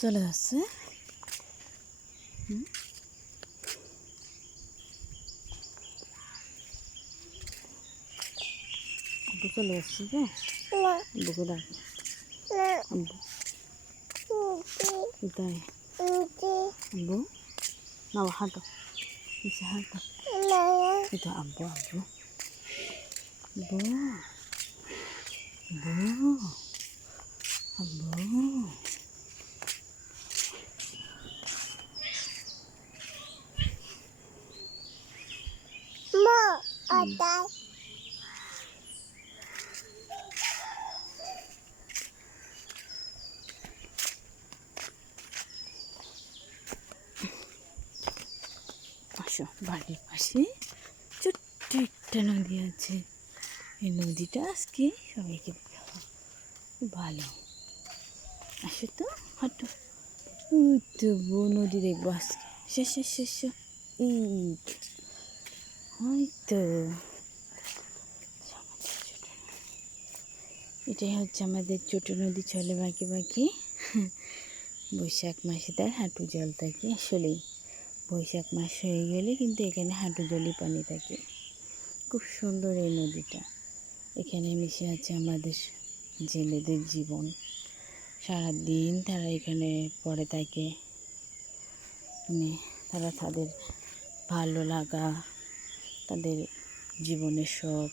চলে যাচ্ছে। চলে যাচ্ছে যে বুকে ডাকে কোথায় আব্বু না হাঁটো হাঁটো এটা আব্বু আব্বু আব্বু আব্বু আব্বু আসো, বাড়ির পাশে ছোট্ট একটা নদী আছে। এই নদীটা আজকে সবাইকে দেখাবো, ভালো। আসো তো, হাঁটো। ওই তো নদী দেখবো আজকে। শেষ শেষ শেষ এই তো এটাই হচ্ছে আমাদের ছোটো নদী, চলে বাঁকে বাঁকে। বৈশাখ মাসে তার হাঁটু জল থাকে। আসলেই বৈশাখ মাস হয়ে গেলে কিন্তু এখানে হাঁটু জলই পানি থাকে। খুব সুন্দর এই নদীটা। এখানে মিশে আছে আমাদের জেলেদের জীবন। সারাদিন তারা এখানে পড়ে থাকে, মানে তারা তাদের ভালো লাগা, তাদের জীবনের সব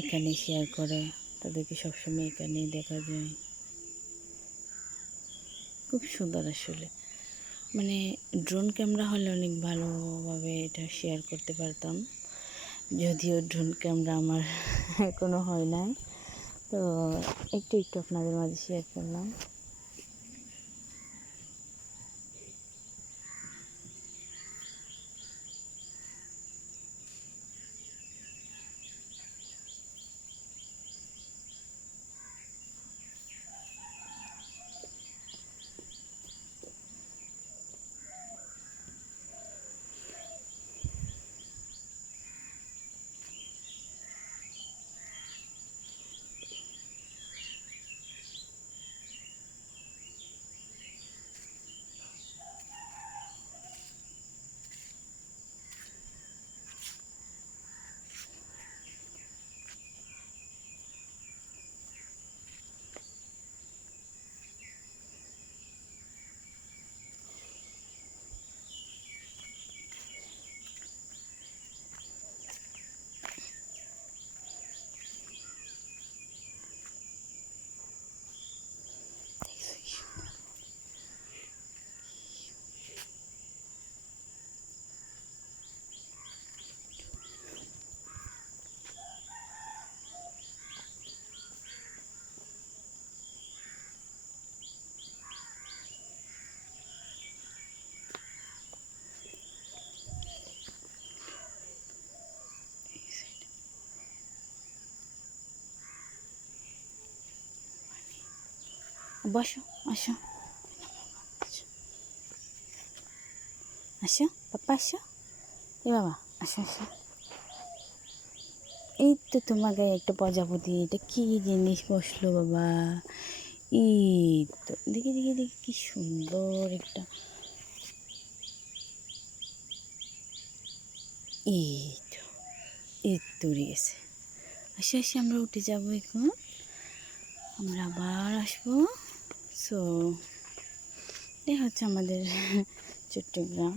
এখানে শেয়ার করে। তাদেরকে সবসময় এখানেই দেখা যায়। খুব সুন্দর আসলে, মানে ড্রোন ক্যামেরা হলে অনেক ভালোভাবে এটা শেয়ার করতে পারতাম। যদিও ড্রোন ক্যামেরা আমার এখনও হয় নাই, তো একটু একটু আপনাদের মাঝে শেয়ার করলাম। বসো, আসো আসো পাপা, আসো এ বাবা, আসো আসো। এই তো তোমার গায়ে একটা প্রজাপতি, এটা কী জিনিস বসলো বাবা? এই তো দেখি দেখি দেখি, কি সুন্দর একটা। এই তো এই তো উড়ে গেছে। আসে আসে আমরা উঠে যাবো এখন, আমরা আবার আসবো। সো এই হচ্ছে আমাদের চট্টগ্রাম।